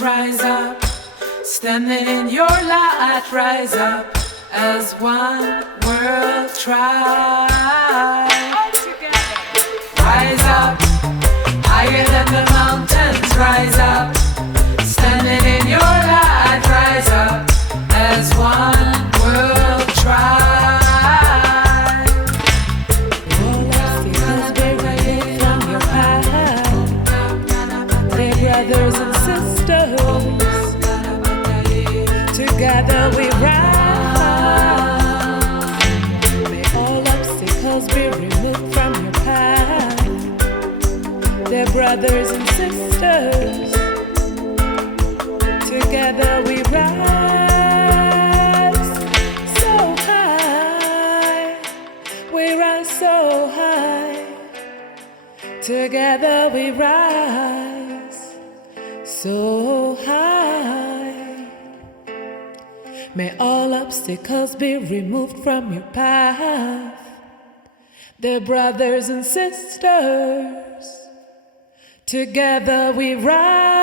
mountains rise up, standing in your light, rise up as one world tribe. Rise up, higher than the mountains, rise up, standing in your light, rise up as one world tribe. All obstacles be removed from your path. Dear brothers and sisters, together we rise. May all obstacles be removed from your path. Dear brothers and sisters, together we rise. So high, we rise so high. Together we rise so high. May all obstacles be removed from your path. Dear brothers and sisters, together we rise.